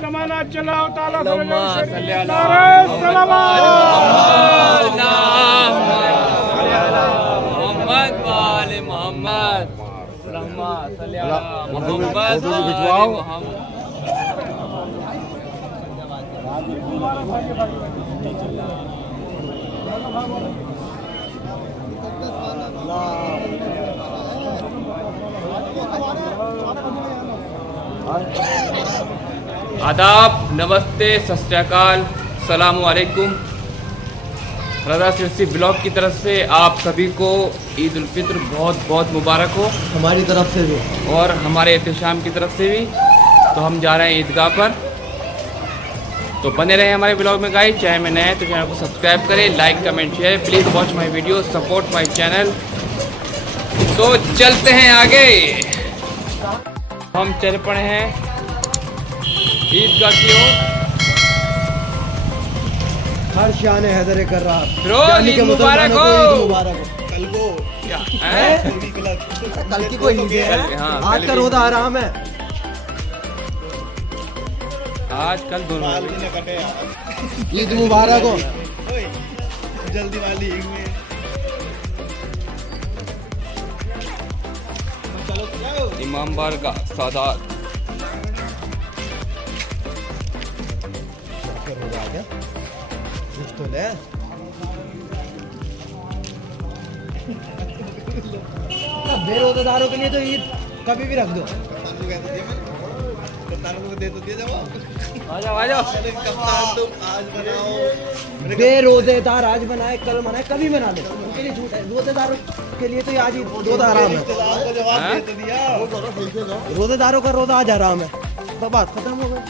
जमाना चलाओ ताला मोहम्मद वाले मोहम्मद आदाब, नमस्ते, सत श्री अकाल, सलाम वालेकुम। रज़ा सिरसी ब्लॉग की तरफ से आप सभी को ईद उल फित्र बहुत बहुत मुबारक हो, हमारी तरफ से भी और हमारे एहतशाम की तरफ से भी। तो हम जा रहे हैं ईदगाह पर, तो बने रहे हमारे ब्लॉग में गाइस। चाहे में नए हैं तो चैनल को सब्सक्राइब करें, like comment share, please watch my video, support my channel. तो चलते हैं आगे। हम चल पड़े हैं ईदगाह की ओर। हर शान हैदर कर रहा रोज ईद मुबारक हो। मुबारक हो। कल को क्या कल की कोई ईद है, हाँ, आज का रोजा आराम है। आज कल दोनों कटे ईद मुबारक हो। जल्दी वाली ईद में इमाम बारगाह सादात। कुछ तो ले। बेरोजगारों के लिए तो ईद कभी भी रख दो। कप्तान को दे तो दिया जवाब। आ जाओ। कप्तान तुम आज बनाओ। बेरोजेदार आज बनाए, कल बनाए, कभी बना दे, उनके लिए झूठ है। रोजेदारों के लिए तो ये आज रोजा आराम है। जवाब दे तो दिया। रोजेदारों का रोजा आज आराम है, तो बात खत्म हो गई।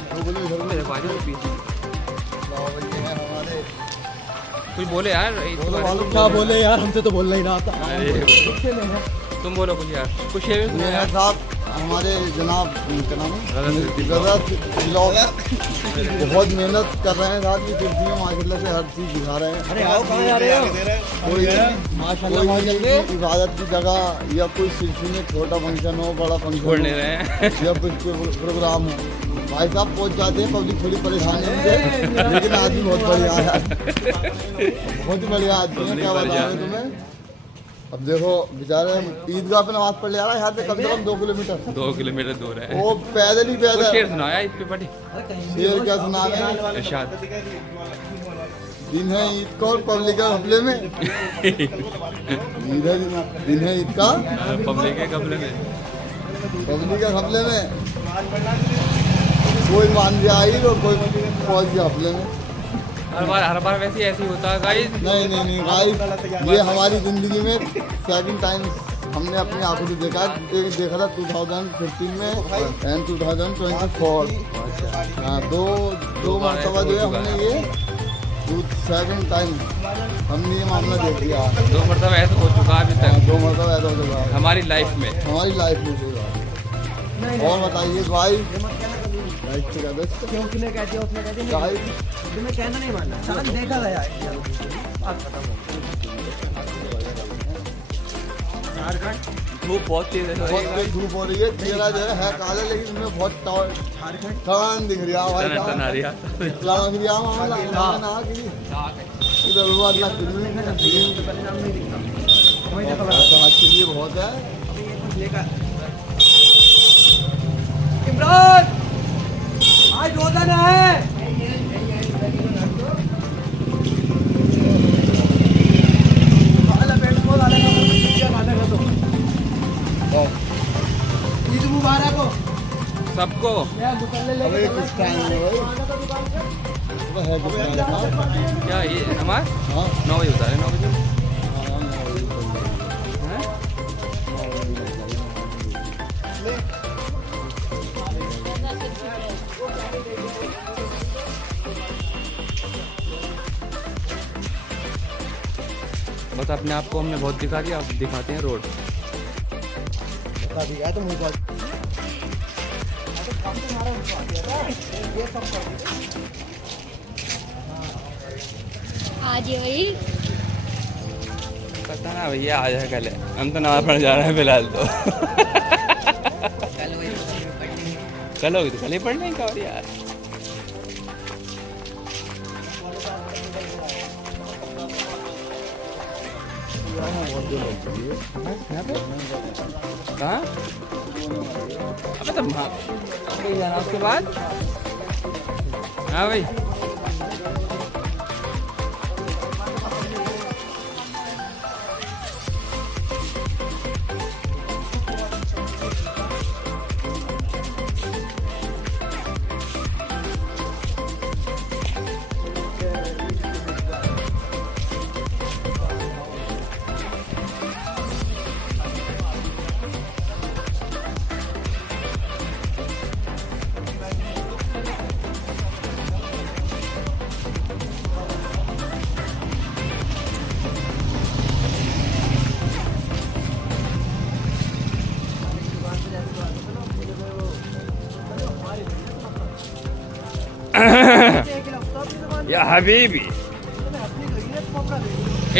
कुछ बोले यार, क्या बोले यार, हमसे तो बोलना ही ना आता। तुम बोलो कुछ यार, कुछ मेयर साहब, हमारे जनाब क्या नाम है, रज़ा ब्लॉग बहुत मेहनत कर रहे हैं साहब। की सिलसिले में माशाल्लाह से हर चीज़ दिखा रहे हैं। अरे आओ, कहाँ जा रहे हो? कोई इबादत की जगह या कोई सिलसिले में छोटा फंक्शन हो, बड़ा फंक्शन छोड़ नहीं रहे हैं। या कुछ प्रोग्राम हो, भाई साहब पहुंच जाते हैं। पब्लिक थोड़ी परेशानी है, लेकिन आदमी बहुत बढ़िया है, बहुत ही बढ़िया आदमी है। क्या बताएं तुम्हें। अब देखो बेचारे ईदगाह पे नमाज पढ़ ले आ रहा है यहाँ से कम से कम 2 किलोमीटर 2 किलोमीटर दूर है। वो पैदल ही पैदल। शेर सुनाया इस पे पढ़ी। शेर क्या सुनावे, इरशाद। दिन है ईद का और पब्लिक का घपले में। दिन है ईद का पब्लिक के घपले में, पब्लिक का घपले में। कोई मान गया ईद और कोई पहुंच गया घपले में। हर बार वैसे ऐसे ही होता है गाइस। नहीं गाइस, ये हमारी ज़िंदगी में सेकंड टाइम हमने अपनी आंखों से देखा। एक देखा था 2015 में एंड 2024। हाँ, दो मरतबा जो है हमने ये सेकंड टाइम हमने ये मामला देख लिया। 2 मरतबा ऐसा हो चुका है अभी तक 2 मरतबा ऐसा हो चुका है हमारी लाइफ में। हमारी लाइफ में। और बताइए भाई, क्यों किने कहती है, उसने कहती है तुम्हें कहना नहीं मानना, चांद देखा गया है। बात खत्म हो गई। झारखंड धूप बहुत तेज है, बहुत तेज धूप हो रही है। चेहरा जो है काला, लेकिन इसमें बहुत ठंड दिख रही है भाई साहब। इधर के लिए बहुत है। इमरान आज रोजा ना है। ईद मुबारक हो सबको। क्या ये हमारे 9 बजे बता रहे, 9 बजे। बस अपने आप को हमने बहुत दिखा दिया, अब दिखाते हैं रोड। तो मुझे आज वही पता ना भैया, आज है कल है, हम तो नमाज पढ़ जा रहे हैं फिलहाल तो। कल होगी तो कल ही पढ़ने का और यार। कहाँ? अबे तो कहीं जाना उसके बाद। हाँ भाई या हबीबी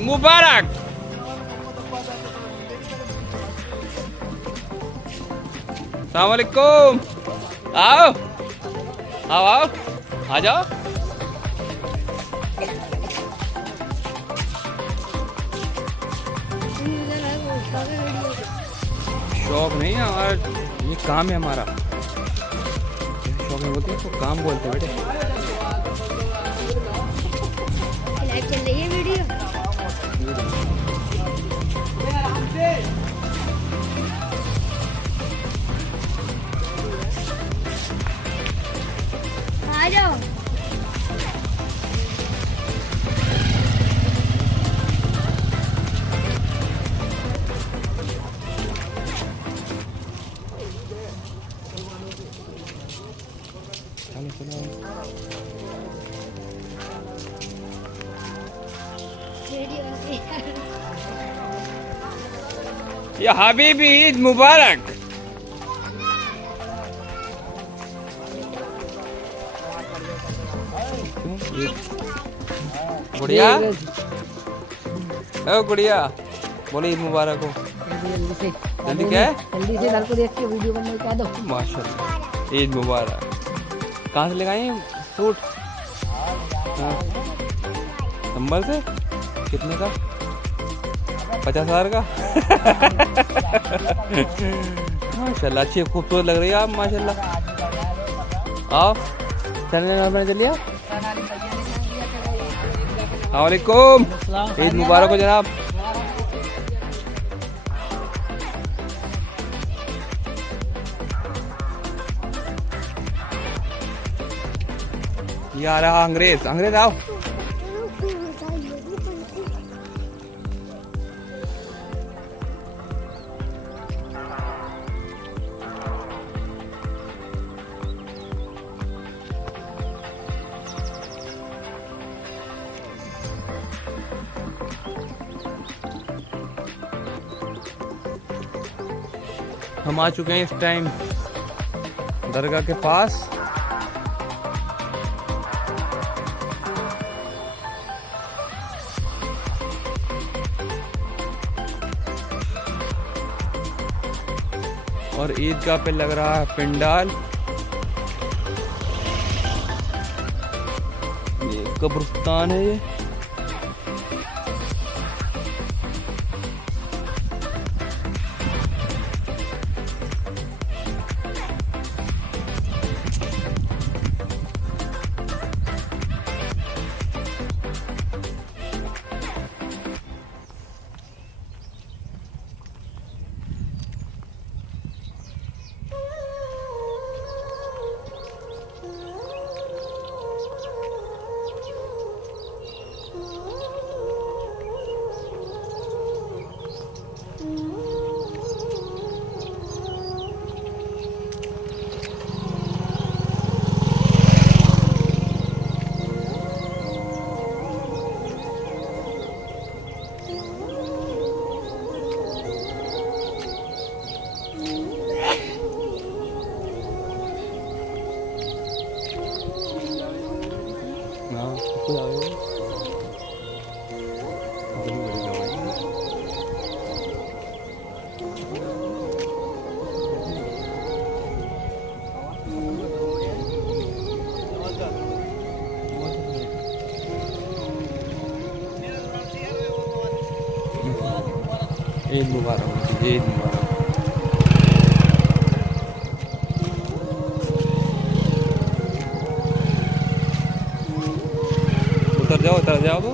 मुबारक। अस्सलाम वालेकुम। आओ आओ आओ आ जाओ। शौक नहीं है हमारा, ये काम है हमारा। शौक नहीं बोलते इसको, काम बोलते बेटे। लाइव चल रही है वीडियो। आ जाओ। या हबीबी ईद मुबारक। गुड़िया ओ गुड़िया बोले ईद मुबारक हो। जल्दी से जल्दी क्या है? जल्दी से घर को देख के वीडियो बनने कह दो। माशाल्लाह ईद मुबारक। कहाँ से लगाए सूट? हाँ। संभल से कितने का? 50,000 का। माशाल्लाह अच्छी खूबसूरत लग रही है आप माशाल्लाह। आओ चलने चलिए। अस्सलामुअलैकुम, ईद मुबारक हो जनाब। ये आ रहा अंग्रेज। अंग्रेज आओ। हम आ चुके हैं इस टाइम दरगाह के पास। और ईदगाह पे लग रहा है पंडाल। ये कब्रिस्तान है ये। ईद मुबारक, ईद मुबारक। उतर जाओ तो।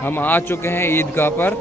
हम आ चुके हैं ईदगाह पर।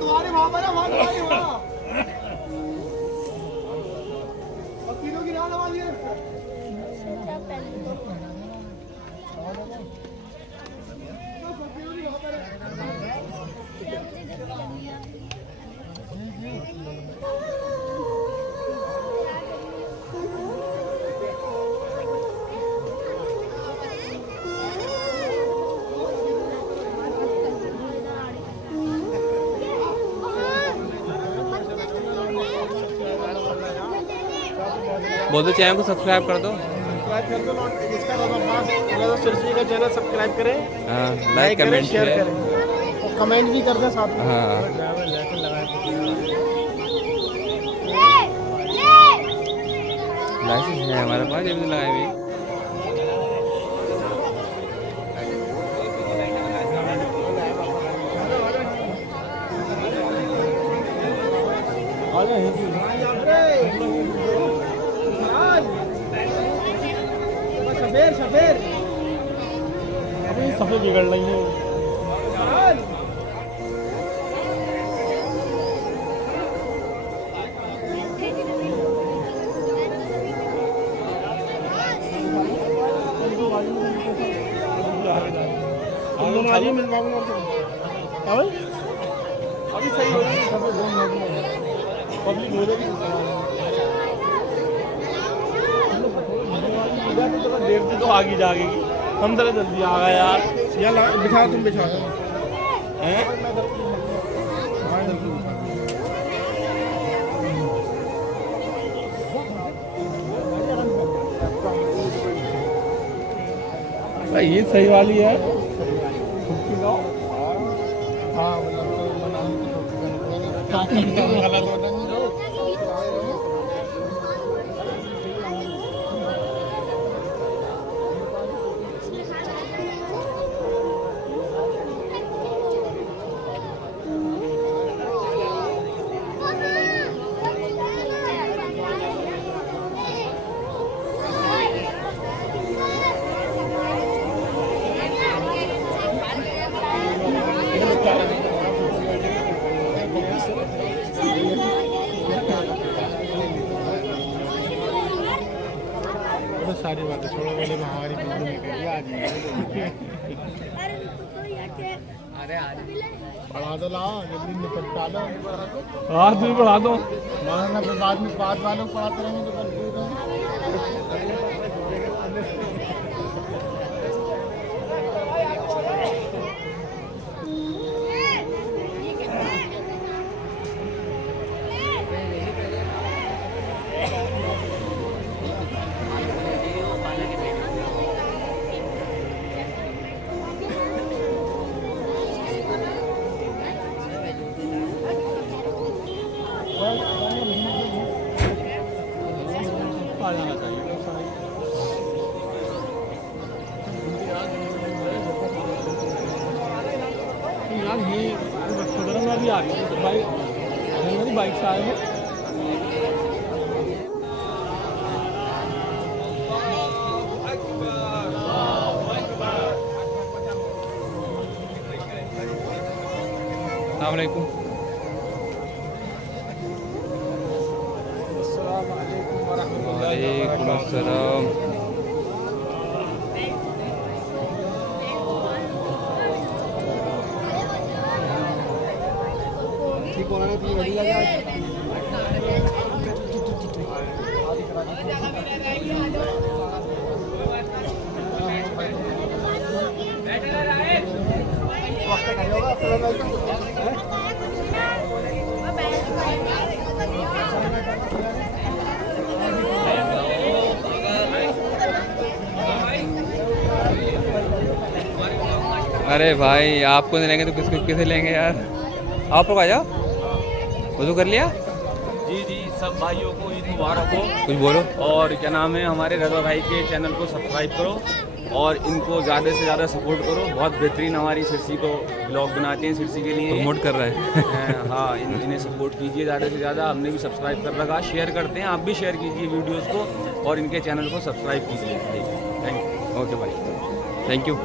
तुम्हारे वहां पर है, वहां तीनों की नाम आवाज बोल दो चैनल को सब्सक्राइब कर दो। का चैनल सब्सक्राइब करें, हाँ, लाइक कमेंट शेयर करें और कमेंट भी कर दें साथ में। हाँ, लाइसेंस है हमारे पास, ये भी लगाए हुए। शफेर अभी सफेद बिगड़ रही है। अभी सही हो रही है, पब्लिक हो रही देर से तो आगे जाएगी। हम जरा जल्दी आ गए यार। बिठा तुम बिठा ये सही वाली है। हाँ सारी बातें छोड़ो, बोले हमारी पढ़ा दो, लाओ जल्दी निपटा लो। हाँ तुम पढ़ा दो, माना फिर बाद में बाद वालों को पढ़ाते रहेंगे तो कंफ्यूज भी आ रही है। बाइक बाइक से आए हैं। अस्सलाम वालेकुम। सलाम। अरे भाई आपको नहीं लेंगे तो किसको किसे लेंगे यार। आप लोग आ जाओ। वजू कर लिया? जी जी, सब भाइयों को ईद मुबारक हो। कुछ बोलो। और क्या नाम है, हमारे रजा भाई के चैनल को सब्सक्राइब करो और इनको ज़्यादा से ज़्यादा सपोर्ट करो। बहुत बेहतरीन हमारी सिरसी को ब्लॉग बनाते हैं, सिरसी के लिए प्रमोट कर रहा है। हाँ, इन्हें सपोर्ट कीजिए ज़्यादा से ज़्यादा। हमने भी सब्सक्राइब कर रखा, शेयर करते हैं, आप भी शेयर कीजिए वीडियोज़ को और इनके चैनल को सब्सक्राइब कीजिए। Thank you. ओके भाई, थैंक यू।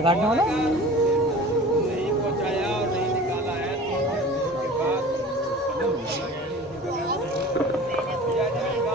काटने वाला नहीं पहुँचाया और नहीं निकाला है तो उसके बाद दिया जाएगा।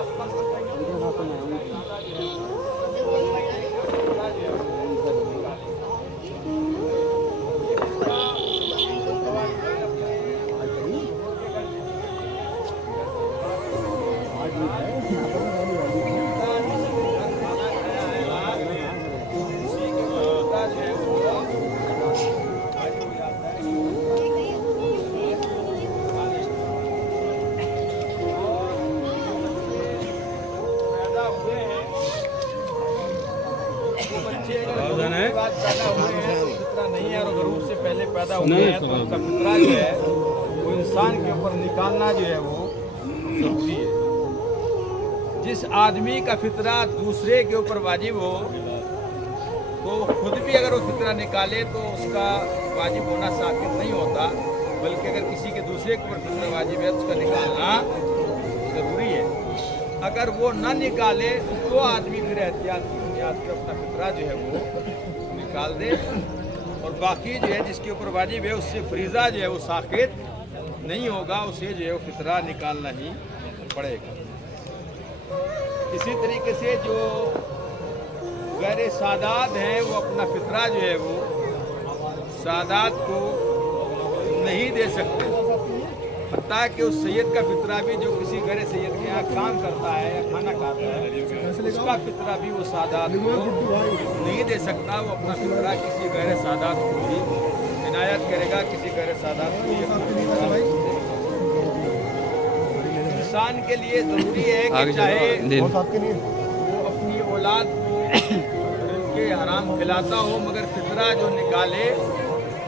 नहीं है और अगर उससे पहले पैदा हुए हैं तो उनका फितरा जो है वो इंसान के ऊपर निकालना जो है वो जरूरी है। जिस आदमी का फितरा दूसरे के ऊपर वाजिब हो तो खुद भी अगर वो फितरा निकाले तो उसका वाजिब होना साबित नहीं होता, बल्कि अगर किसी के दूसरे के ऊपर फितरा वाजिब है तो उसका निकालना ज़रूरी है। अगर वो ना निकाले तो आदमी फिर एहतियात के अपना फितरा जो है वो निकाल दे और बाकी जो है जिसके ऊपर वाजिब है उससे फरीज़ा जो है वो साकित नहीं होगा, उसे जो है वो फितरा निकालना ही पड़ेगा। इसी तरीके से जो गैर सादात हैं वो अपना फितरा जो है वो सादात को नहीं दे सकते, हत्ता कि उस सैयद का फितरा भी जो किसी गैर सैयद के यहाँ काम करता है या खाना खाता है उसका फितरा भी वो सादात को नहीं दे सकता। वो अपना फितरा किसी गैर सादात को भी इनायत करेगा, किसी गैर सादात को इंसान के लिए ज़रूरी है कि चाहे वो अपनी औलाद को उनके हराम खिलाता हो मगर फितरा जो निकाले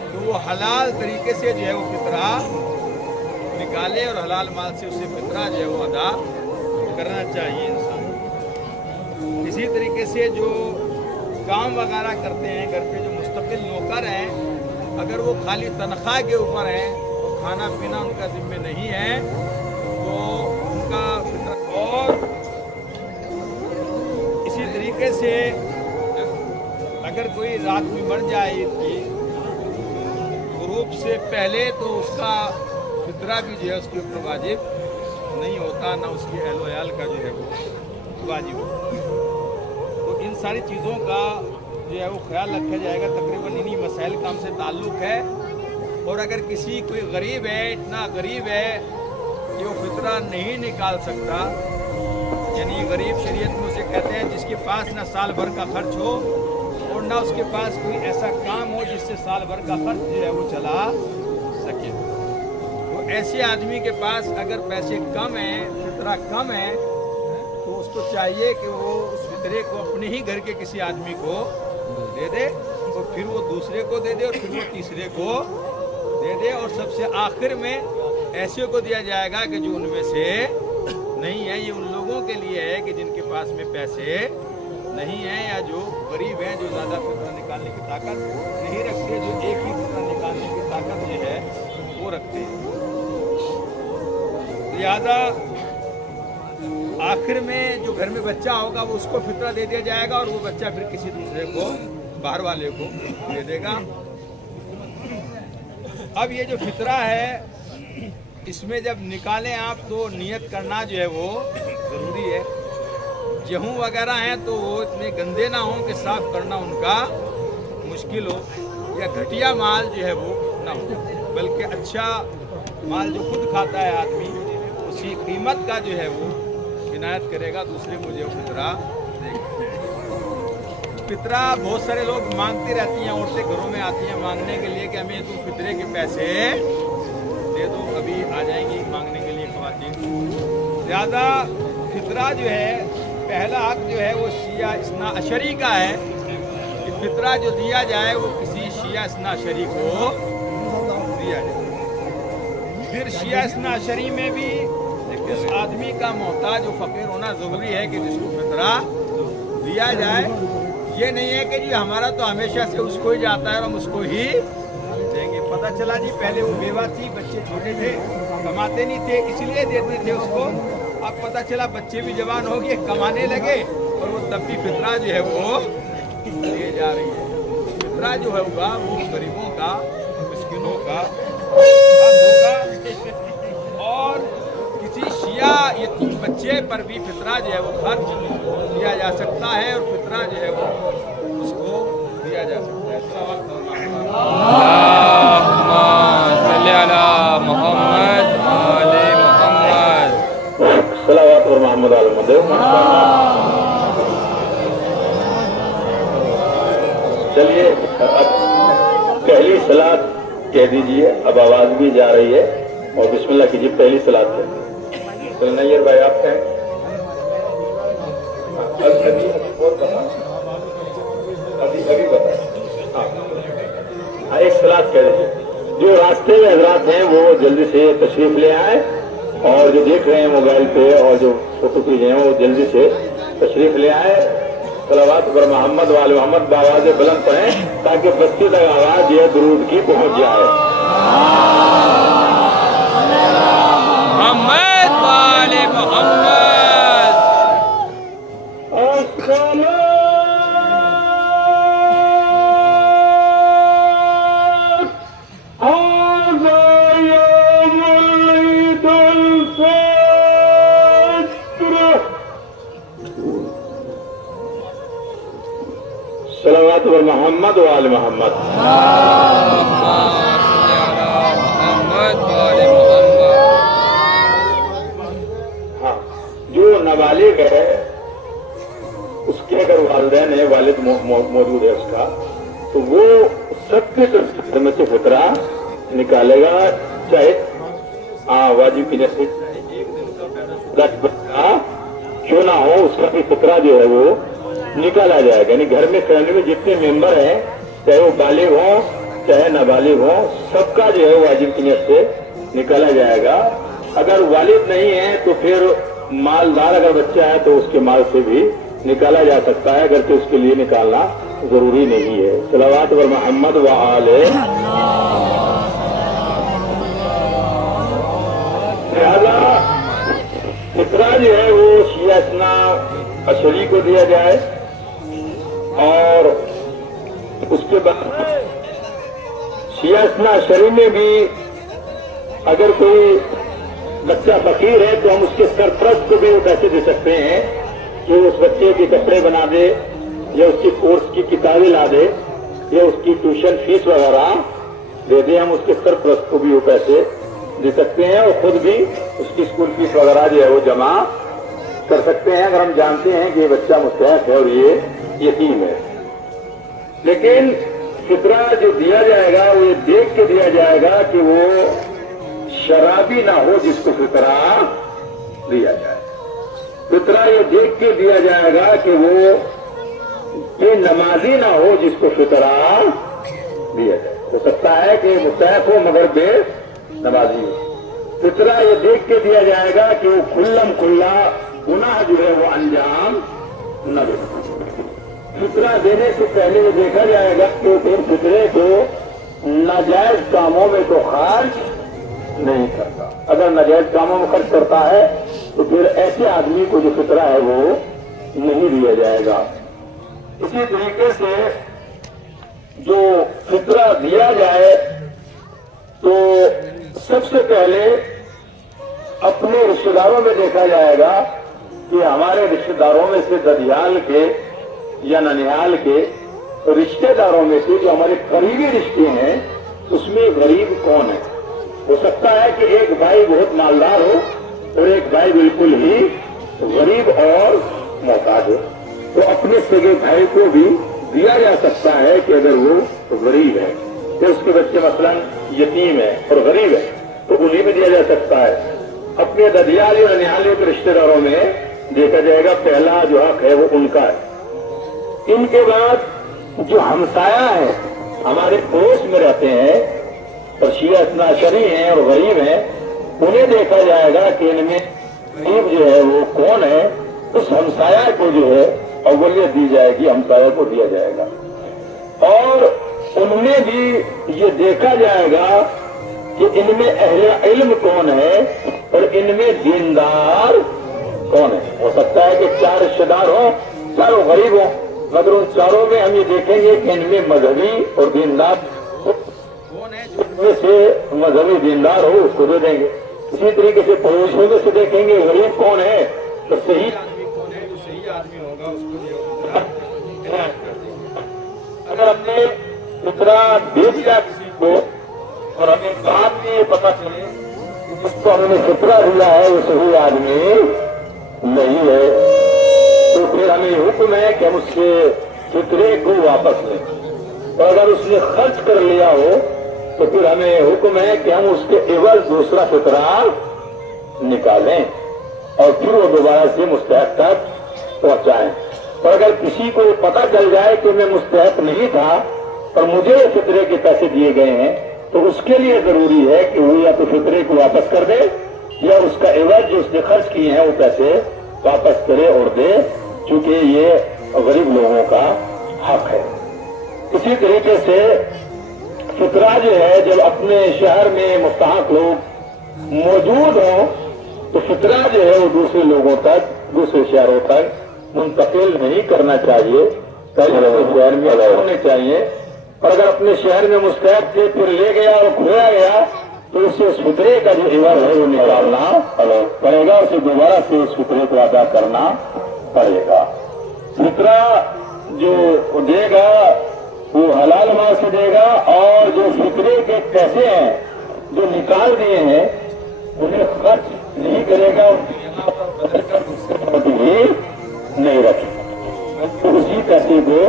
तो वो हलाल तरीके से जो है वो फितरा निकाले और हलाल माल से उसे फितरा जो है वो अदा करना चाहिए इंसान। इसी तरीके से जो काम वगैरह करते हैं घर पे जो मुस्तकिल नौकर हैं अगर वो खाली तनख्वाह के ऊपर हैं तो खाना पीना उनका जिम्मे नहीं है तो उनका फितरा। और इसी तरीके से अगर कोई रात में मर जाए ईद की गरूब से पहले तो उसका फितरा भी जो है उसके ऊपर वाजिब नहीं होता, ना उसकी अहलो अयाल का जो है वो वाजिब होता। तो इन सारी चीज़ों का जो है वो ख्याल रखा जाएगा। तकरीबन इन्हीं मसाइल का हमसे ताल्लुक़ है। और अगर किसी कोई गरीब है, इतना गरीब है कि वो फितरा नहीं निकाल सकता, यानी गरीब शरीयत में उसे कहते हैं जिसके पास ना साल भर का खर्च हो और ना उसके पास कोई ऐसा काम हो जिससे साल भर का खर्च जो है वो चला सके। तो ऐसे आदमी के पास अगर पैसे कम हैं, फितरा कम है, तो उसको चाहिए कि वो उस फितरे को अपने ही घर के किसी आदमी को दे दे और फिर वो दूसरे को दे दे और फिर वो तीसरे को दे दे और सबसे आखिर में ऐसे को दिया जाएगा कि जो उनमें से नहीं है। ये उन लोगों के लिए है कि जिनके पास में पैसे नहीं हैं या जो गरीब हैं, जो ज़्यादा फितरा निकालने की ताकत नहीं रखते, जो एक ही फितरा निकालने की ताकत जो है वो रखते हैं। लिहाजा आखिर में जो घर में बच्चा होगा वो उसको फितरा दे दिया जाएगा और वो बच्चा फिर किसी दूसरे को, बाहर वाले को दे देगा। अब ये जो फितरा है इसमें जब निकालें आप तो नियत करना जो है वो ज़रूरी है। गेहूँ वगैरह हैं तो वो इतने गंदे ना हों कि साफ़ करना उनका मुश्किल हो, या घटिया माल जो है वो ना हो, बल्कि अच्छा माल जो खुद खाता है आदमी उसी कीमत का जो है वो इनायत करेगा, दूसरे मुझे वो फितरा देगा। फितरा बहुत सारे लोग मांगती रहती हैं, औरतें घरों में आती हैं मांगने के लिए कि हमें तुम फितरे के पैसे दे दो। अभी आ जाएंगी मांगने के लिए ख्वातीन। ज़्यादा फितरा जो है पहला हक जो है वो शिया इस्ना अशरी का है कि फितरा जो दिया जाए वो किसी शिया इस्ना अशरी को दिया जाए। फिर शिया इस्ना अशरी में भी उस आदमी का मोहताज व फ़कीर होना ज़रूरी है कि जिसको फितरा दिया जाए। ये नहीं है कि जी हमारा तो हमेशा से उसको ही जाता है और हम उसको ही देंगे। पता चला जी पहले वो बेवा थी, बच्चे छोटे थे, कमाते नहीं थे इसलिए देते थे उसको। अब पता चला बच्चे भी जवान हो गए, कमाने लगे और वो तब भी फितरा जो है वो दिए जा रही है। फितरा जो होगा वो गरीबों का, मिस्किनों का होगा। और किसी शिया यतीम बच्चे पर भी फितरा जो है वो खर्च किया जा सकता है और फितरा जो है वो उसको दिया जा सकता है। सलावत और मोहम्मद चलिए अब पहली सलात कह दीजिए। अब आवाज भी जा रही है और बिस्मिल्लाह कीजिए। पहली सलात है तो नैयर भाई आप कहें। अभी बताएं। हाँ एक सलात कह दीजिए। जो रास्ते में हजरात हैं वो जल्दी से तशरीफ ले आए और जो देख रहे हैं मोबाइल पे और जो फोटो खींच रहे हैं वो जल्दी से तशरीफ ले आए। सलावत पर मोहम्मद वाले मोहम्मद बावाज़ बुलंद पढ़ें ताकि बस्ती तक आवाज ये दुरूद की पहुंच जाए। मोहम्मद वाले मोहम्मद। सलावत पर मोहम्मद वाले मोहम्मद। हाँ जो नाबालिग है उसके अगर वालिदैन है, वालिद मौजूद है उसका, तो वो सबके तरफ में से फितरा निकालेगा, चाहे वाजिब की जैसे क्यों ना हो उसका भी फितरा जो है वो निकाला जाएगा। यानी घर में फैमिली में जितने मेंबर हैं, चाहे वो बालिग हो चाहे नाबालिग हो, सबका जो है वाजिब की नियत से निकाला जाएगा। अगर वालिद नहीं है तो फिर मालदार अगर बच्चा है तो उसके माल से भी निकाला जा सकता है, अगर तो उसके लिए निकालना जरूरी नहीं है। सलावत व मोहम्मद व आले। फितरा जो है वो शिया इस्ना अशरी को दिया जाए और उसके बाद शिया शरीर में भी अगर कोई बच्चा फकीर है तो हम उसके सरपरस्त को भी वो पैसे दे सकते हैं कि उस बच्चे के कपड़े बना दे या उसकी कोर्स की किताबें ला दे या उसकी ट्यूशन फीस वगैरह दे दे। हम उसके सरपरस्त को भी वो पैसे दे सकते हैं और खुद भी उसकी स्कूल फीस वगैरह जो है वो जमा कर सकते हैं अगर हम जानते हैं कि ये बच्चा मुस्तहक है और ये यतीम है। लेकिन फितरा जो दिया जाएगा वो ये देख के दिया जाएगा कि वो शराबी ना हो जिसको फितरा दिया जाए। फितरा ये देख के दिया जाएगा कि वो नमाजी ना हो जिसको फितरा दिया जाए। हो सकता है कि मुस्तहक हो मगर बे नमाजी हो। फितरा ये देख के दिया जाएगा कि वो खुल्लम खुल्ला गुनाह जो है वो अंजाम न दे। फितरा देने से पहले ये देखा जाएगा कि फिर फितरे को नाजायज कामों में तो खर्च नहीं करता। अगर नाजायज कामों में खर्च करता है तो फिर ऐसे आदमी को जो फितरा है वो नहीं दिया जाएगा। इसी तरीके से जो फितरा दिया जाए तो सबसे पहले अपने रिश्तेदारों में देखा जाएगा कि हमारे रिश्तेदारों में से ददियाल के या ननिहाल के रिश्तेदारों में से जो हमारे करीबी रिश्ते हैं उसमें गरीब कौन है। हो सकता है कि एक भाई बहुत मालदार हो और एक भाई बिल्कुल ही गरीब और मोहताज हो, तो अपने सगे भाई को भी दिया जा सकता है कि अगर वो गरीब है तो उसके बच्चे मसलन यतीम है और गरीब है तो उन्हें भी दिया जा सकता है। अपने ददियाली और ननिहालियों के रिश्तेदारों में देखा जाएगा पहला जो हक है वो उनका है। इनके बाद जो हमसाया है हमारे पड़ोस में रहते हैं और शिया इतना शरी हैं और गरीब हैं उन्हें देखा जाएगा कि इनमें गरीब जो है वो कौन है। उस हमसाया को जो है अव्वलियत दी जाएगी, हमसाया को दिया जाएगा। और उनमें भी ये देखा जाएगा कि इनमें अहले इल्म कौन है और इनमें दीनदार कौन है। हो सकता है कि चार रिश्तेदार हो चारों गरीब हो मगर उन चारों में हम ये देखेंगे कि इनमें मजहबी और दीनदार कौन है। जिनमें से मजहबी दीनदार हो उसको दे देंगे। इसी तरीके से पड़ोसियों में से देखेंगे गरीब कौन है तो सही आदमी कौन है जो सही आदमी होगा उसको दिया। अगर हमने फितरा दे दिया किसी को और हमें बाद में पता चले जिसको हमने फितरा दिया है वो सही आदमी नहीं है तो फिर हमें हुक्म है कि हम उसके फितरे को वापस लें। और अगर उसने खर्च कर लिया हो तो फिर हमें हुक्म है कि हम उसके एवज दूसरा फितरा निकालें और फिर वो दोबारा से मुस्तहक तक पहुंचाएं। और अगर किसी को पता चल जाए कि मैं मुस्तहक नहीं था और मुझे फितरे के पैसे दिए गए हैं तो उसके लिए जरूरी है कि वो या तो फितरे को वापस कर दे या उसका एवज जो उसने खर्च किए हैं वो पैसे वापस करे और दे, चूंकि ये गरीब लोगों का हक है। इसी तरीके से फितरा जो है जब अपने शहर में मुस्तहक लोग मौजूद हों तो फितरा जो है वो दूसरे लोगों तक दूसरे शहरों तक मुंतकिल नहीं करना चाहिए, पहले शहर में होने चाहिए। और अगर अपने शहर में मुस्तहक थे फिर ले गया और खोया गया तो उससे उस फितरे का जो एवज है वो निकालना पड़ेगा, उसे दोबारा से उस फितरे को अदा करना पड़ेगा। फितरा जो देगा वो हलाल माल से देगा और जो फितरे के पैसे हैं जो निकाल दिए हैं उन्हें खर्च नहीं करेगा, ही नहीं रखेगा। तो उसी पैसे को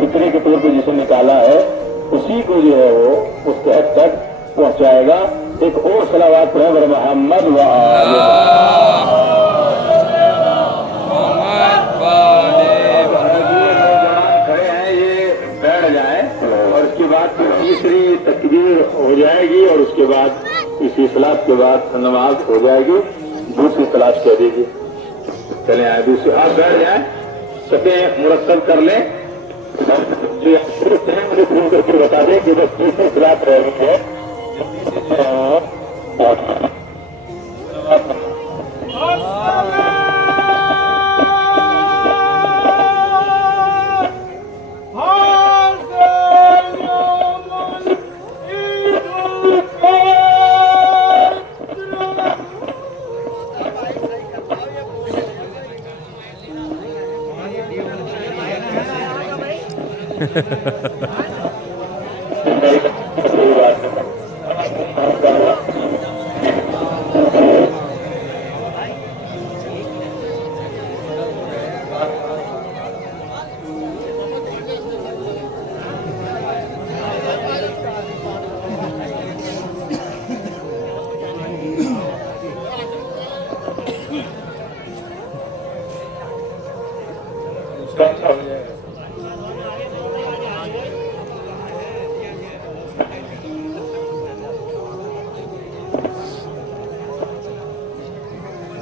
फितरे के तौर पर जिसे निकाला है उसी को जो है वो उस तहत तक पहुंचाएगा। एक और सलावत पढ़े मोहम्मद व खड़े हैं ये बैठ जाए और उसके बाद फिर तीसरी तकबीर हो जाएगी और उसके बाद इसी सलात के बाद नमाज हो जाएगी, दूसरी तलाश कर देगी। चले आए दूसरी आप बैठ जाए सके मुरतब कर लें जो फोन करके बता दें कि बस तीसरी सलात रह रही है।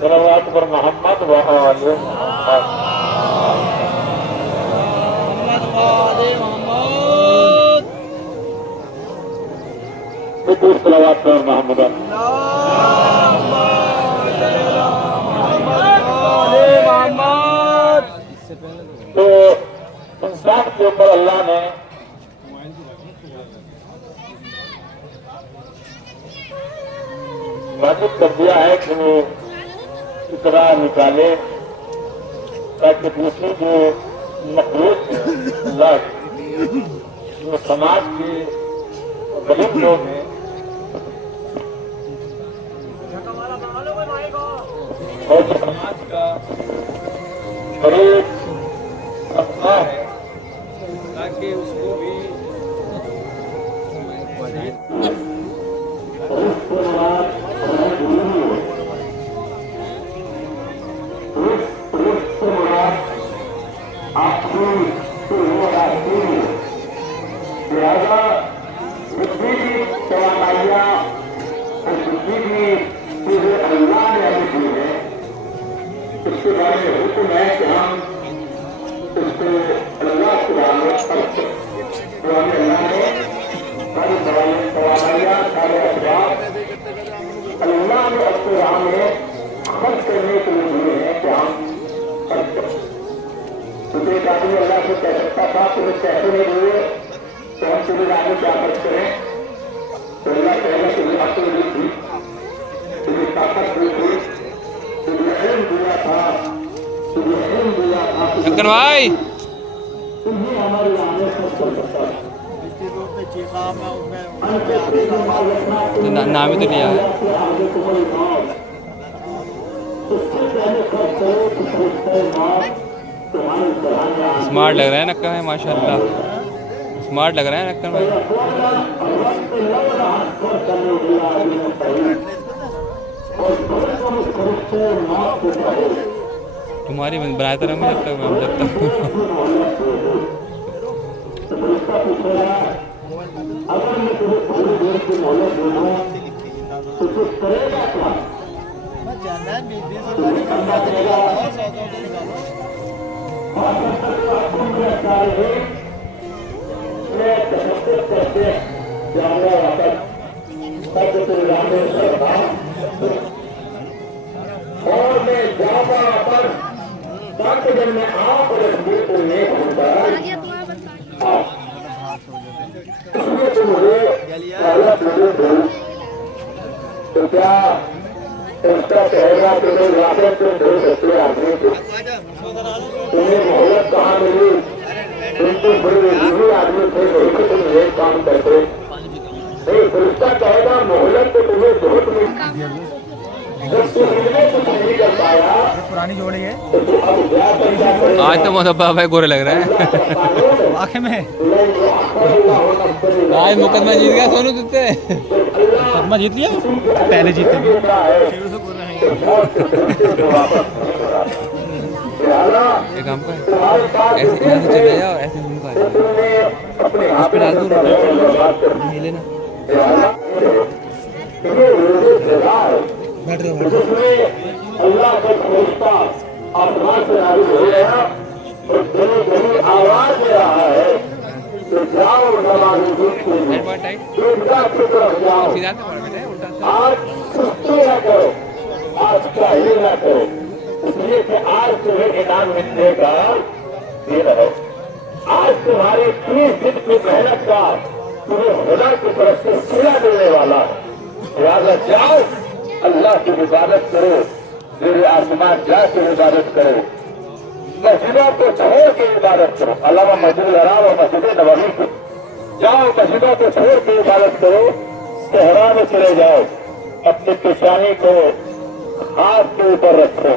सल्लल्लाहु अलैहि मोहम्मद व आले सल्लल्लाहु अलैहि मोहम्मद। तो इंसान के ऊपर अल्लाह ने वाजिब कर दिया है कि वो इतना निकाले ताकि दूसरी जो मखलूक है अल्लाह जो समाज के गरीब लोग हैं और समाज का गरीब तबका है ताकि उसको भी लिहाजा जितनी भी तवानाइयाँ और जितनी भी चीजें अल्लाह ने हमें दी है उसके बारे में हुक्म है कि हम उसको अल्लाह के नाम पर हमें अल्लाह ने सारी तवानाइयाँ सारे असबाब अल्लाह ने अपने राह में खर्च करने के लिए दिए हैं कि हम खर्च करें। तो एक आदमी अल्लाह से कह सकता था तुम्हें पैसे नहीं दिए तो हम तुम्हें आगे क्या खर्च करें। तो अल्लाह कहना तुम्हें अक्ल दी थी, तुम्हें ताकत दी थी, तुम्हें इल्म दिया था, तुम्हें इल्म दिया था, शंकर भाई तुम्हें हमारे आने खर्च कर सकता है। नाम ही तो लिया है। स्मार्ट लग रहा है नक्कर है माशाल्लाह, स्मार्ट लग रहा है नक्कर भाई। तुम्हारी बनाए तरह में जब तक अगर मैं तुम्हें थोड़ी देर की मोहलत दे दूं तो कुछ करेगा क्या? मैं तशद्दुद करके जाऊंगा वापस तब और मैं जाऊंगा वापस ताकि जब मैं आप रखूँ तो नेक होता इसलिए तो मुझे तो क्या उसका कहेगा कि मैं वापस तुम दे सकते आदमी को तुम्हें मोहलत कहाँ मिली? तुम तो बड़े बुरी आदमी थे वही तुम ये काम करते नहीं। फरिश्ता कहेगा मोहलत तो तुम्हें बहुत मिली जब तुम मिलने कुछ नहीं कर पाया पुरानी जोड़ी है तो अब क्या आज तो मोहब्बा भाई गोरे लग रहा है आंखें में। आज मुकदमा जीत गया सोनू तुझसे। मुकदमा जीत लिया पहले जीते एक काम कर ऐसे यहाँ से चले जाओ ऐसे घूम पा इस पे डाल दो मिले ना अल्लाह का फरिश्ता आसमान से नाज़िल हो गया और धीरे आवाज दे रहा है कि जाओ नमाज़ आज सुस्ती न करो, आज काहिली न करो, इसलिए कि आज तुम्हें इनाम मिलने का दिन है। आज तुम्हारी 30 दिन की मेहनत का तुम्हें खुदा की तरफ से सिला मिलने वाला है। लिहाजा जाओ अल्लाह की इबादत करो, मेरे आसमान जाकर इबादत करो। मस्जिदों को छोड़ के इबादत करो, अलावा मस्जिद हराम और मस्जिद नबवी की। जाओ मस्जिदों को छोड़ के इबादत करो, सहरा में चले जाओ, अपनी पेशानी को हाथ के ऊपर रखो,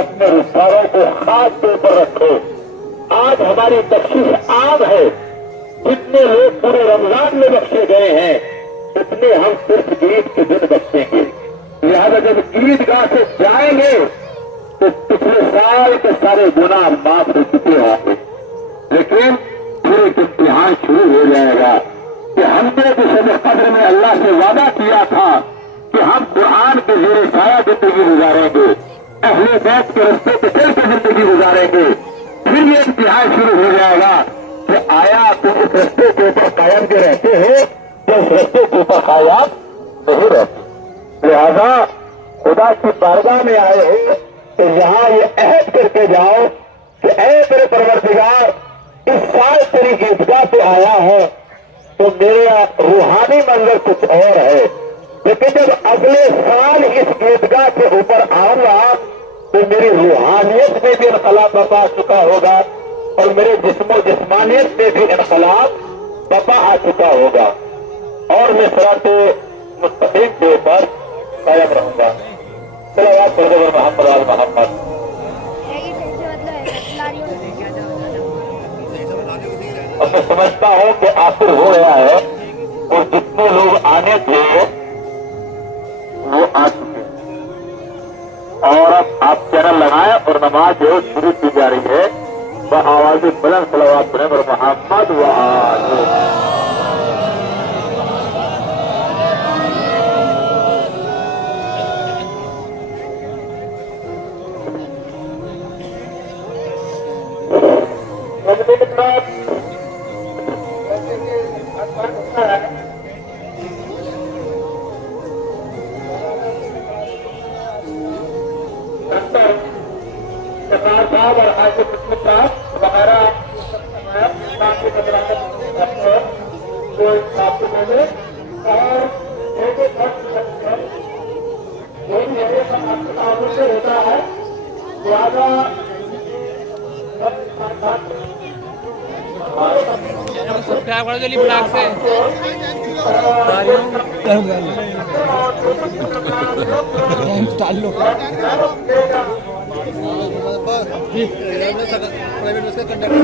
अपने रुखसारों को हाथ के ऊपर रखो। आज हमारी बख्शिश आम है, जितने लोग पूरे रमजान में बख्शे गए हैं उतने हम सिर्फ ईद के दिन बख्शेंगे। लिहाजा जब ईदगाह से जाएंगे तो पिछले साल के सारे गुनाह माफ हो चुके होंगे, लेकिन फिर एक इम्तिहान शुरू हो जाएगा कि हमने जिस कद्र में अल्लाह से वादा किया था कि हम कुरान के ज़ेरे साया जिंदगी गुजारेंगे, अहले बैत के रस्ते पे चल के जिंदगी गुजारेंगे, फिर ये इम्तिहान शुरू हो जाएगा कि आया तुम उस रस्ते के ऊपर कायम के रहते हो या उस रस्ते के ऊपर कायम नहीं रहते। लिहाजा खुदा की बारगाह में आए हो तो यहाँ ये अहद करके जाओ कि ऐ तेरे परवरदिगार, इस साल तेरी ईदगाह पे आया है तो मेरा रूहानी मंजर कुछ और है, लेकिन जब अगले साल इस ईदगाह के ऊपर आऊंगा तो मेरी रूहानियत में भी इनकलाब बपा आ चुका होगा और मेरे जिस्मो जिस्मानियत में भी इनकलाब बपा आ चुका होगा और मैं सिराते मुस्तकीम के ऊपर कायम रहूंगा। सल्लल्लाहु अलैहि मोहम्मद। और मैं समझता हूँ कि आखिर हो गया है और जितने लोग आने थे वो आ चुके हैं और अब आप चैनल लगाए और नमाज जो शुरू की जा रही है वह आवाज बुलंद सलवात पढ़ें और मोहम्मद व आले। सब्सक्राइब कर दो ब्लॉग से डाल लो। प्राइवेट बस का कंडक्टर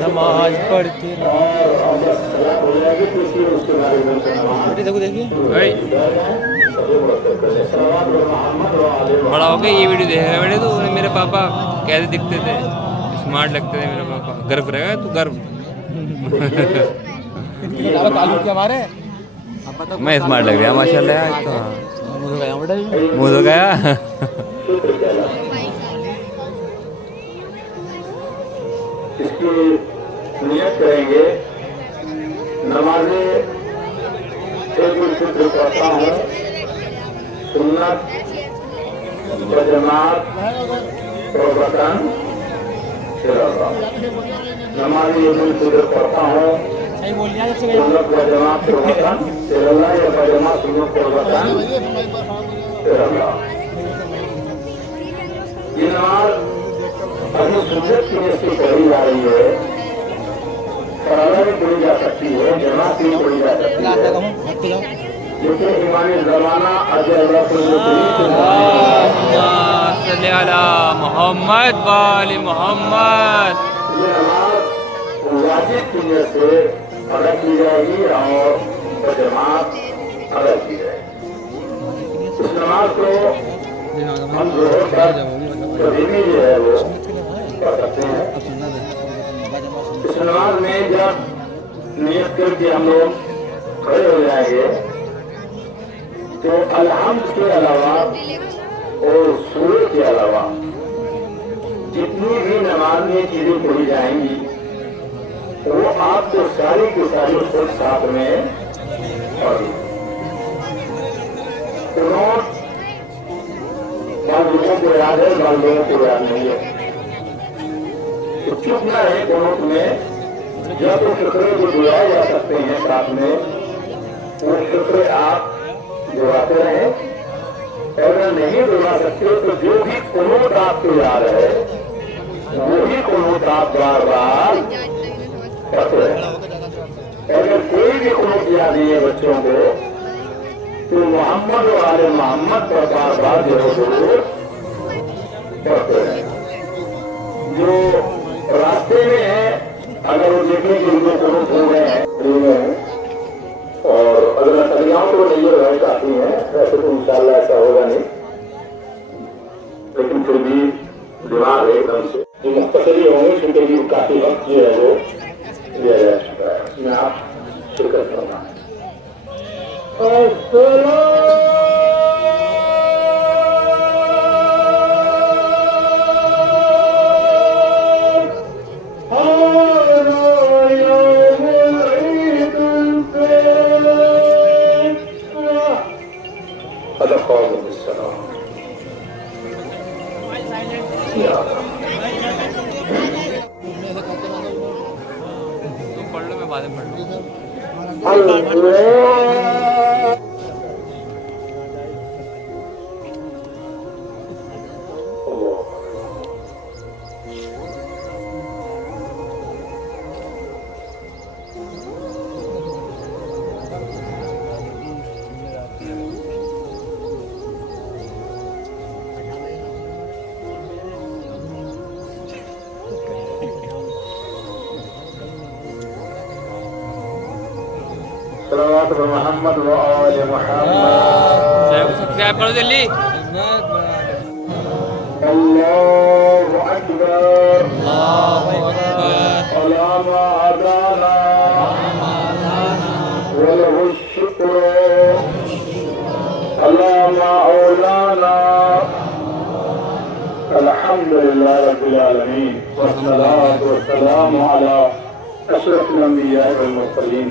नमाज पढ़ते देखो देखिए बड़ा हो गया ये वीडियो देख रहे बेटे तो मेरे पापा कैसे दिखते थे, स्मार्ट लगते थे मेरे पापा। गर्व रहेगा तू गर्व। ताल्लुक क्या हमारे मैं स्मार्ट लग रहा माशाल्लाह। आज तो मुँह तो गया। इसकी नियत करेंगे। नमाज़े एक फित्र पढ़ता हूँ, सुन्नत व जमात और वतन नमाज़े एक फित्र पढ़ता हूँ, सुन्नत व जमात और वतन या जमात सुन्नत और वतन। ये नमाज अभी सुन्नत की नियत पढ़ी जा रही है, फराला भी पढ़ी जा सकती है, जमात भी पढ़ी जा सकती है, लेकिन ईमान ज़माना मोहम्मद वाले मोहम्मद ये नमाज वाजिब की नियत से अदा की जाएगी और जमात अदा की जाएगी। इस नमाज को हम जोहर पर कभी भी जो है वो कर सकते हैं। इस नमाज में जब नियत करके हम लोग खड़े हो जाएंगे तो अलहम्द के अलावा और सूरज के अलावा जितनी भी नमाज में चीजें पढ़ी जाएंगी वो आपको सारी की सारी खुद साथ में और लोगों को याद है, लोगों को याद नहीं है। तो चुप न है कुनूत में, या तो शुक्र को जुड़ाए जा सकते हैं साथ में, वो शुक्र आप जुड़ाते रहें। अगर नहीं जुड़ा सकते तो जो भी कुनूत आपको याद है वही कुनूत आप बार बार करते रहें। अगर कोई भी कुनूत याद नहीं है बच्चों को तो मोहम्मद और आले मोहम्मद पर बार बार जरूर करते रहें। जो रास्ते में है अगर वो देखें कि उनको कुनूत हो गए हैं और अगर नजरियाओं को नहीं रह जाती हैं, वैसे तो इंशाल्लाह ऐसा होगा नहीं, लेकिन फिर भी दिमाग एकदम से जो मुख्तसरी होंगे क्योंकि भी काफी वक्त जो है वो लिया जा चुका है, उसमें आप शिरकत करना है। तुम पढ़ लो, मैं बाद में पढ़ लूँ। सल्लल्लाहु अलैहि मोहम्मद व आले मोहम्मद। चैनल को सब्सक्राइब करो जल्दी। अल्लाहु अकबर। अल्लाहु अकबर। अलामा अदाना वलहु शुक्र अलामा औलाना अल्हम्दुलिल्लाह रब्बिल आलमीन वस्सलातु वस्सलामु अला अशरफिल अंबिया वल मुरसलीन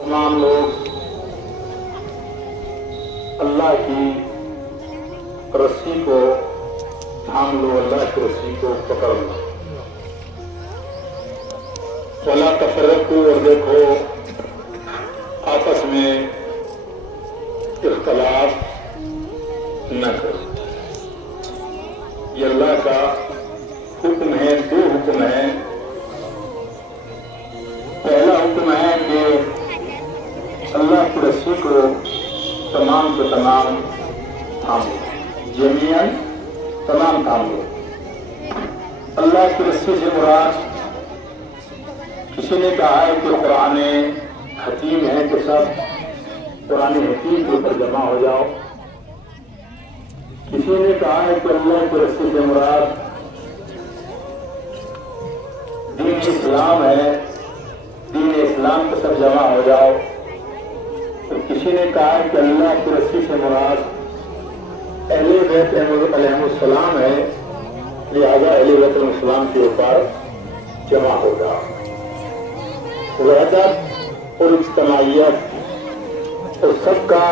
तमाम लोग अल्लाह की रस्सी को थाम लो, अल्लाह की रस्सी को पकड़ लो। वला तफर्रकू, और देखो आपस में इख्तलाफ न करो। ये अल्लाह का हुक्म है। दो हुक्म है। पहला हुक्म है कि अल्लाह की रस्सी को तमाम से तमाम थाम लो, जमीयन तमाम थाम लो। अल्लाह की रस्सी से मुराद, किसी ने कहा है कि कुरान हकीम है कि सब कुरान हकीम के ऊपर जमा हो जाओ। किसी ने कहा है कि अल्लाह की रस्सी से मुराद दीन इस्लाम है, दीन इस्लाम पे सब जमा हो जाओ। तो किसी ने कहा है कि अल्लाह की रस्सी से मुराद अहले बैत अलैहिस्सलाम है, लिहाजा अहले बैत अलैहिस्सलाम के ऊपर जमा हो जाओ। वहदत और इज्तिमाइयत और सबका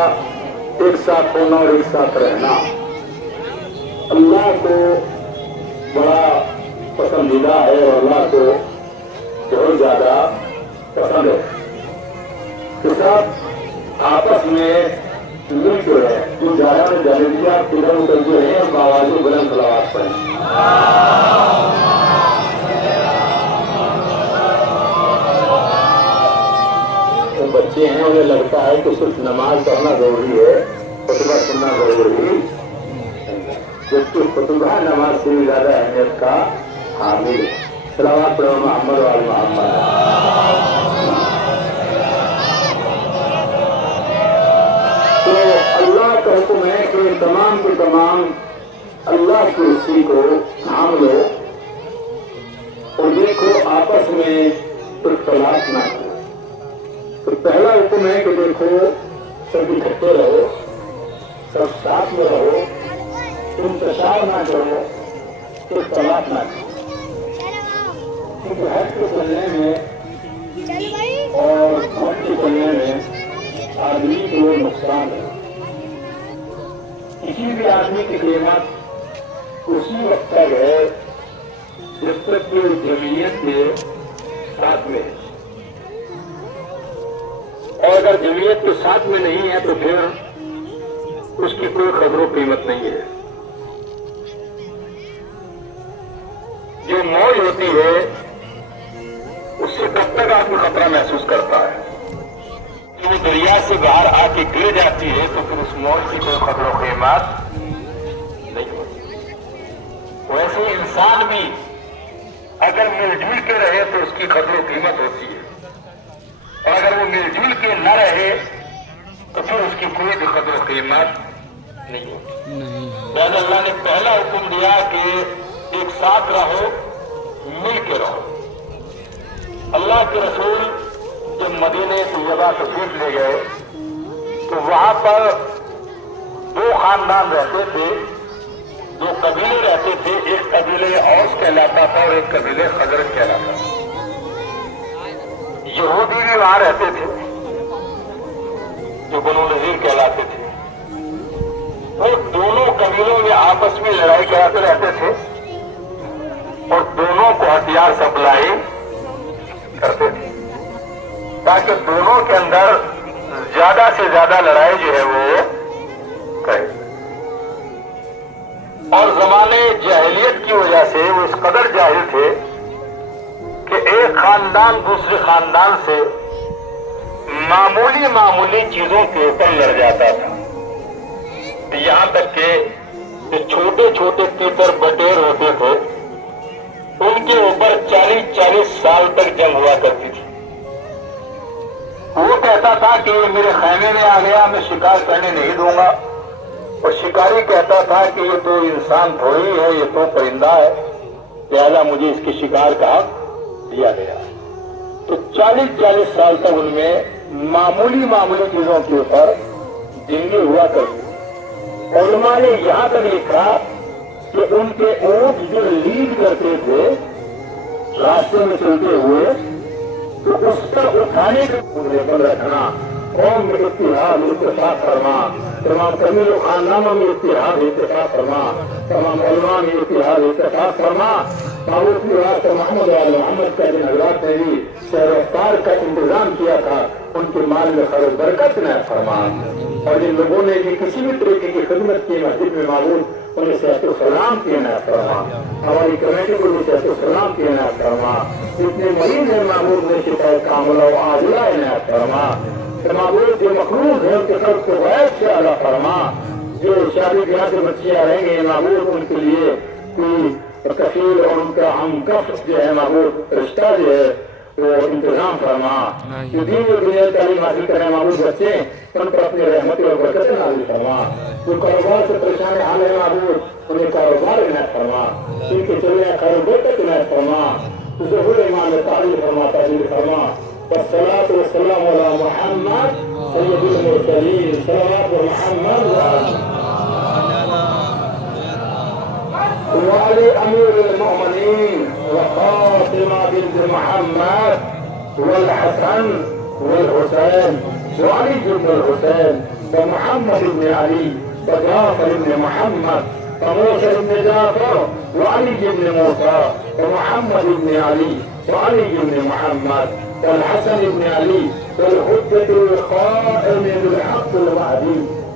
एक साथ होना और एक साथ रहना अल्लाह को बड़ा पसंदीदा है और अल्लाह को बहुत ज्यादा पसंद है। तो सब आपस में मिलकर है। जो ज्यादा ने जाने दिया किधर उधर जो है आवाज़ों बुलंद सलावत पढ़ें। तो बच्चे हैं, उन्हें लगता है कि सिर्फ नमाज पढ़ना जरूरी है, खुतबा सुनना जरूरी, जबकि खुतबा नमाज से भी ज्यादा अहमियत का हामिल है। सलावत पढ़ो मोहम्मद वाल मोहम्मद। तो अल्लाह का हुक्म है कि तमाम के तमाम अल्लाह की रस्सी को थाम लो और देखो आपस में इख्तिलाफ ना करो। तो पहला हुक्म है कि देखो सब इकट्ठे रहो, साथ में रहो, इंतजार ना करो, तो तलाश ना करो। क्योंकि हज को चलने में और हज के चलने में आदमी को नुकसान है। किसी भी आदमी की कीमत उसी वक्त तक है जब तक कि जमीयत के साथ में है, और अगर जमीयत के साथ में नहीं है तो फिर उसकी कोई कदर कीमत नहीं है। जो मौज होती है उससे कब तक आपको खतरा महसूस करता है? जो दरिया से बाहर आके गिर जाती है तो फिर उस मौज की कोई कदर कीमत नहीं होती। वैसे इंसान भी अगर मिलजुल के रहे तो उसकी कदर कीमत होती है, और अगर वो मिलजुल के न रहे तो फिर उसकी कोई भी कदर कीमत नहीं होती। बहन अल्लाह ने पहला हुक्म दिया कि एक साथ रहो, मिल के रहो। अल्लाह के रसूल जब मदीने की जगह तशरीफ ले गए तो वहां पर दो खानदान रहते थे, दो कबीले रहते थे। एक कबीले औस कहलाता था और एक कबीले खजरज कहलाता था। यहूदी भी वहां रहते थे जो बनु नज़ीर कहलाते थे। वो दोनों कबीलों में आपस में लड़ाई कराते रहते थे और दोनों को हथियार सप्लाई करते थे ताकि दोनों के अंदर ज्यादा से ज्यादा लड़ाई जो है वो करे। और जमाने जाहिलियत की वजह से वो इस कदर जाहिल थे कि एक खानदान दूसरे खानदान से मामूली चीजों के ऊपर लड़ जाता था। यहां तक कि छोटे छोटे तीतर बटेर होते थे, उनके ऊपर 40-40 साल तक जंग हुआ करती थी। वो कहता था कि ये मेरे खैमे में आ गया, मैं शिकार करने नहीं दूंगा, और शिकारी कहता था कि ये तो इंसान थोड़ी है, ये तो परिंदा है, लिहाजा मुझे इसके शिकार का हक दिया गया। तो 40-40 साल तक उनमें मामूली चीजों के ऊपर जंगे हुआ करती। उलमा ने यहां तक लिखा कि उनके ऊंट जो लीड करते थे रास्ते में चलते हुए, तो उस पर उठाने के बंद रखना, कौम में इत्तिहाद इत्तेफाक फरमा, तमाम कबीलों खानदानों में इत्तिहाद इत्तेफाक फरमा, तमाम उलमा में इत्तिहाद इत्तेफाक फरमा। मोहम्मद मोहम्मद का जिन हजरात ने भी शहर का इंतजाम किया था, उनके माल में खैर बरकत न फरमा। और जिन लोगों ने भी किसी भी तरीके की खिदमत की मस्जिद में मामूल, उन्हें सेहतुस्सलाम कहना फरमा। हमारी कमेटी को भी सेहतुस्सलाम कहना फरमा। जितने मरीज हैं मामूल में शिकायत कामला आजिला इनायत फरमा। मामूल जो मखलूक है उनके सब को गैर से अला फरमा। जो शादी ब्याह के बच्चियां रहेंगे मामूल, उनके लिए कोई कफील और उनका हमकफ जो है मामूल रिश्ता जो है वो इंतजाम फरमा। जो दीन और दुनिया तालीम हासिल करने मामूल बच्चे, उन पर अपनी रहमत और बरकत नाज़िल फरमा। जो कारोबार से परेशान हाल है मामूल, उन्हें कारोबार इनायत फरमा। इनके चलने खैर बरकत इनायत फरमा। ज़हूर ईमान में तारीफ फरमा, तारीफ फरमा। वस्सलातु वस्सलामु अला मुहम्मद सय्यदुल मुरसलीन सल्लल्लाहु मुहम्मद वाले अमीर मोमिनीन व फातिमा बिन्त मोहम्मद वल हसन वल हुसैन व अली इब्न हुसैन व मोहम्मद इब्न अली व जाफर इब्न मोहम्मद व मूसा इब्न जाफर व अली इब्न मूसा व मोहम्मद इब्न अली व अली इब्न मोहम्मद वल हसन इब्न अली वल हुज्जतुल क़ाइम बिल हक़्क़ वल महदी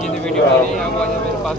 जिन वीडियो आ रही है वो आज मेरे पास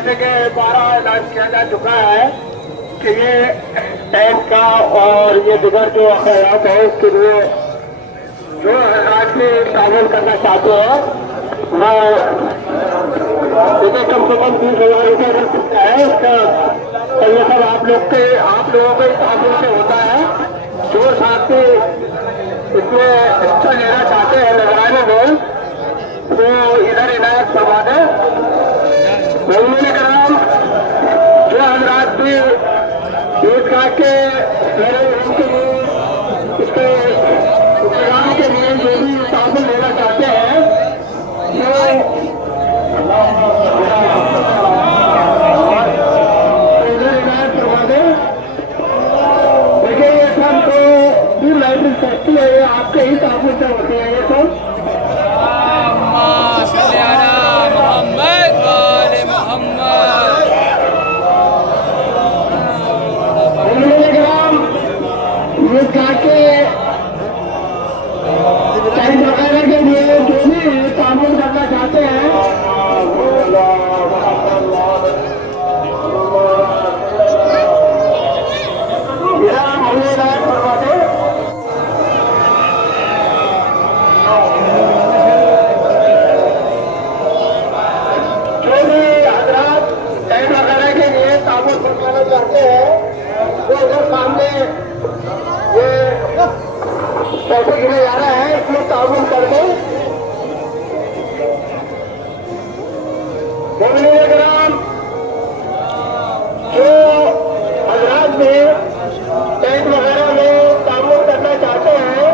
जैसे कि 12 ऐलान किया जा चुका है कि ये टैंक का और ये दिगर जो खैरात है इसके लिए जो हजरात भी शामिल करना चाहते हैं वो देखिए कम से कम 30,000 रुपये मिल सकता है। इसका ये सब आप लोगों के ताबुल से होता है। जो साथी इसमें हिस्सा लेना चाहते हैं नजराने में तो इधर इनायत फरमा दें। कराम जो हजरात भी ईदगाह के इसके इंतजाम के लिए जो भी ताबुल लेना चाहते हैं इनायत फरमा दें। देखिए ये सब तो भी लाइब्रेरी सस्ती है, ये आपके ही ताबुल से होती है। ये सब टाइम वगैरह के लिए जो भी तामुल करना चाहते हैं जो भी हजरात टाइम वगैरह के लिए तामुल करवाना चाहते हैं वो अगर सामने ये पैसे गिने जा रहा है इसमें ताउन कर दो। ग्राम जो हजरात में टैंक वगैरह में ताउन करना चाहते हैं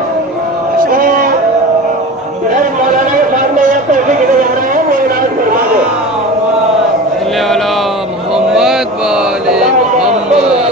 इधर मौलाना के सामने ये पैसे गिने जा रहे हैं वो इनायत फरमा दो। मोहम्मद वाले मोहम्मद।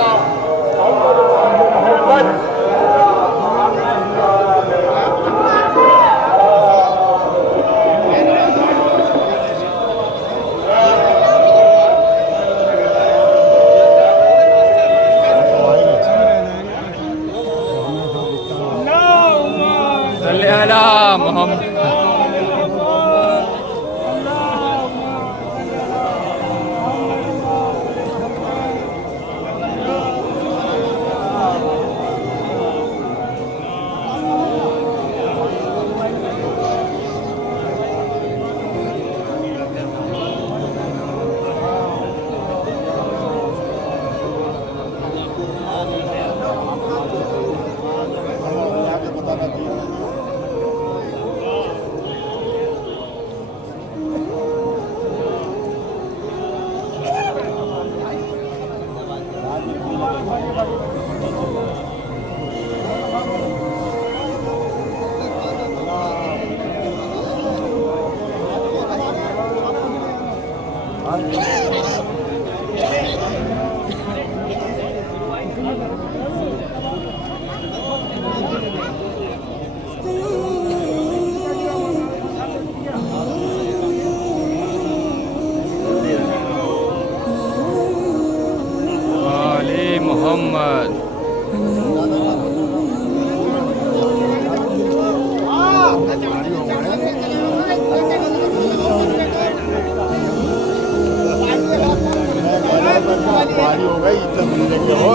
मोहम्मद। बारी हो गई इज्जत मिलने के हो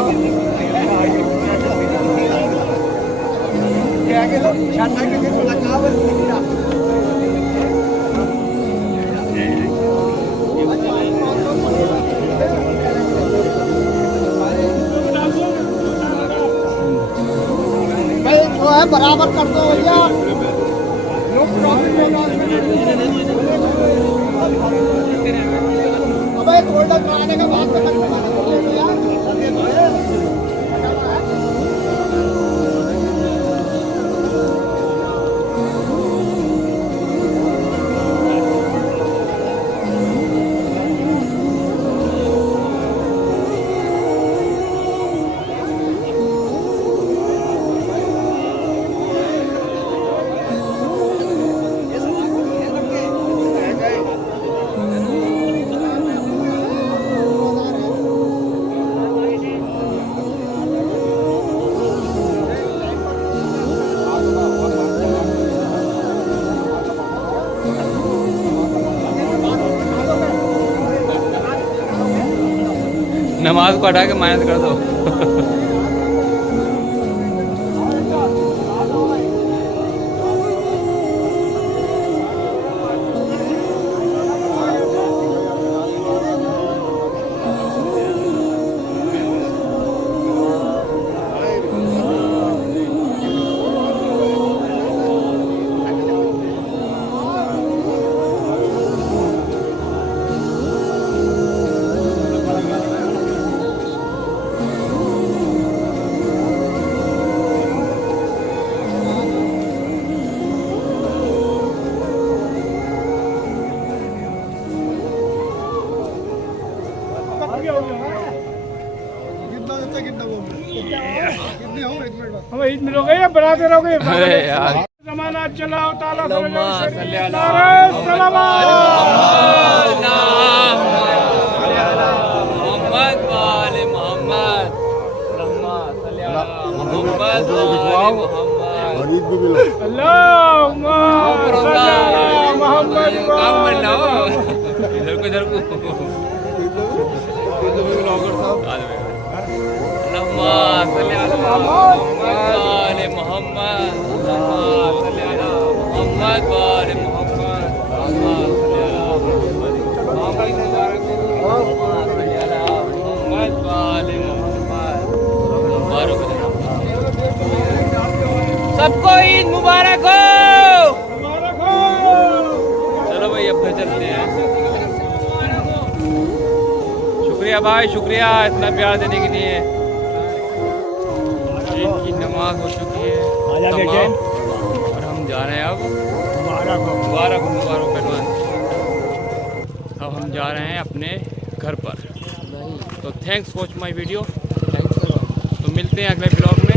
जो है बराबर कर दो भैया। अब एक गोल्डन कराने का बात नमाज को हटा के मेहनत कर दो। हम ईद में रहोगे या बनाते रहोगे? अरे यार जमाना चलाओ ताला अल्लाहुम्मा सल्ली अला मोहम्मद वाले मोहम्मद। अल्लाहुम्मा सल्ली अला मोहम्मद वाले मोहम्मद। और ईद भी मिलो। अल्लाहुम्मा सल्ली अला मोहम्मद काम कर लो इधर को इधर को। अल्लाहुम्मा सल्ली अला मोहम्मद वाले मोहम्मद। अल्लाहुम्मा सल्ली अला मोहम्मद वाले मोहम्मद। अल्लाहुम्मा सल्ली अला मोहम्मद वाले मोहम्मद। मुबारक हो सबको, ईद मुबारक हो। चलो भाई अब घर चलते हैं। शुक्रिया भाई, शुक्रिया इतना प्यार देने के लिए। ईद की नमाज हो चुकी है तमाम और हम जा रहे हैं अब। मुबारक एडवांस। अब हम जा रहे हैं अपने घर पर। तो थैंक्स वॉच माय वीडियो। तो मिलते हैं अगले ब्लॉग में।